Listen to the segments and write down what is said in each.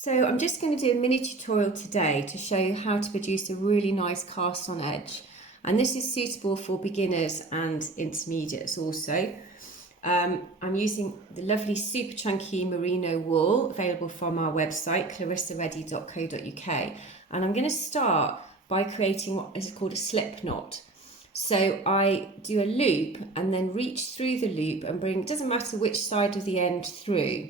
So I'm just going to do a mini tutorial today to show you how to produce a really nice cast on edge, and this is suitable for beginners and intermediates also. I'm using the lovely super chunky merino wool available from our website clarissareddy.co.uk, and I'm going to start by creating what is called a slip knot. So I do a loop and then reach through the loop and bring, it doesn't matter which side of the end through.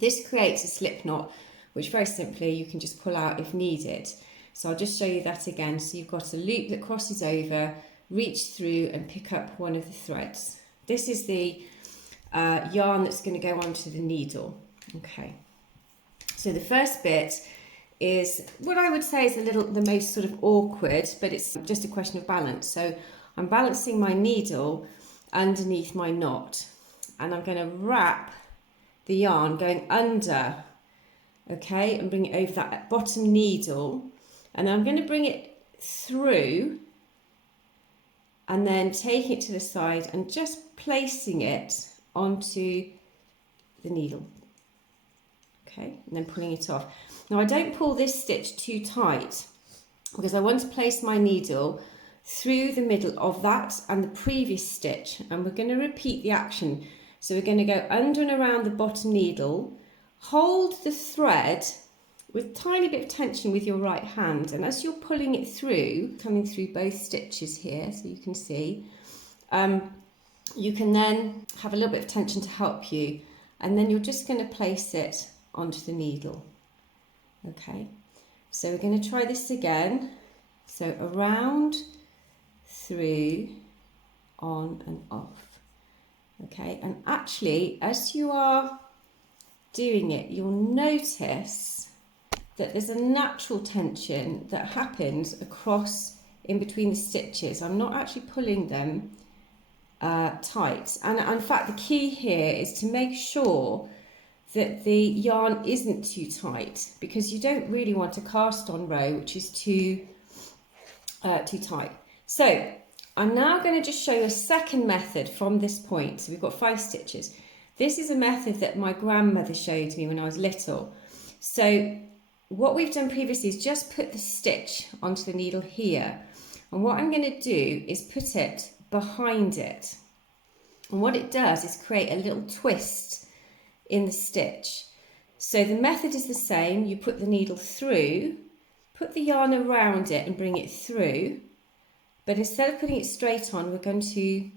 This creates a slip knot, which very simply you can just pull out if needed. So I'll just show you that again. So you've got a loop that crosses over, reach through and pick up one of the threads. This is the yarn that's going to go onto the needle. Okay. So the first bit is what I would say is the most sort of awkward, but it's just a question of balance. So I'm balancing my needle underneath my knot, and I'm going to wrap the yarn going under, okay, and bring it over that bottom needle, and then I'm going to bring it through and then take it to the side and just placing it onto the needle, okay, and then pulling it off. Now I don't pull this stitch too tight because I want to place my needle through the middle of that and the previous stitch, and we're going to repeat the action. So we're going to go under and around the bottom needle, hold the thread with a tiny bit of tension with your right hand, and as you're pulling it through, coming through both stitches here so you can see, you can then have a little bit of tension to help you, and then you're just going to place it onto the needle. Okay, so we're going to try this again. So around, through, on and off. Okay, and actually as you are doing it, you'll notice that there's a natural tension that happens across in between the stitches. I'm not actually pulling them tight, and in fact the key here is to make sure that the yarn isn't too tight, because you don't really want a cast on row which is too tight. So I'm now going to just show you a second method from this point. So we've got 5 stitches. This is a method that my grandmother showed me when I was little. So what we've done previously is just put the stitch onto the needle here. And what I'm going to do is put it behind it. And what it does is create a little twist in the stitch. So the method is the same. You put the needle through, put the yarn around it and bring it through. But instead of putting it straight on, we're going to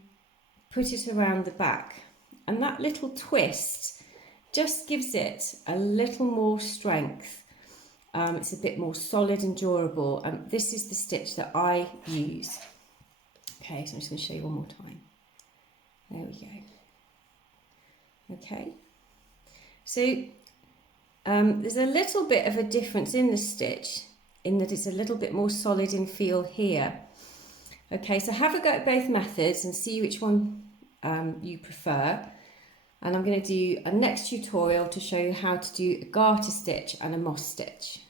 put it around the back. And that little twist just gives it a little more strength. It's a bit more solid and durable. And this is the stitch that I use. Okay, so I'm just going to show you one more time. There we go. Okay. So there's a little bit of a difference in the stitch in that it's a little bit more solid in feel here. Okay, so have a go at both methods and see which one you prefer. And I'm going to do a next tutorial to show you how to do a garter stitch and a moss stitch.